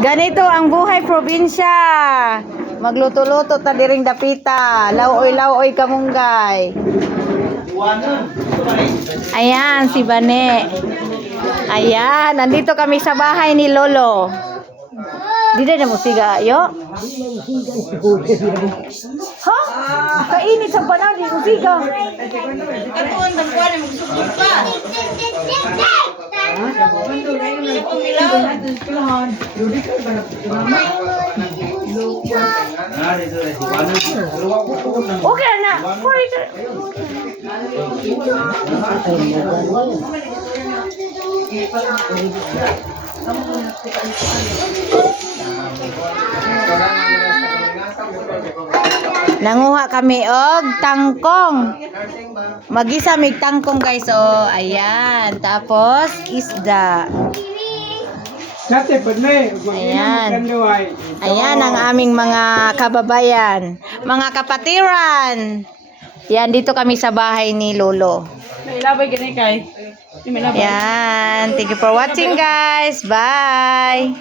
Ganito ang buhay probinsya. Magluto-luto ta diring dapita. Laoy-laoy kamunggay. Ayan, si Bane. Ayan, nandito kami sa bahay ni Lolo. Di na mo siga, yo? Ha? Kainit sa panahon, di mo siga. Okay na. Nanguha kami og tangkong. Magisa mig tangkong guys oh. Ayan, tapos isda. Dati pa na eh. Ayan. Ayan ang aming mga kababayan, mga kapatiran. Yan dito kami sa bahay ni Lolo. May labay ganay kay. Yan, thank you for watching guys. Bye.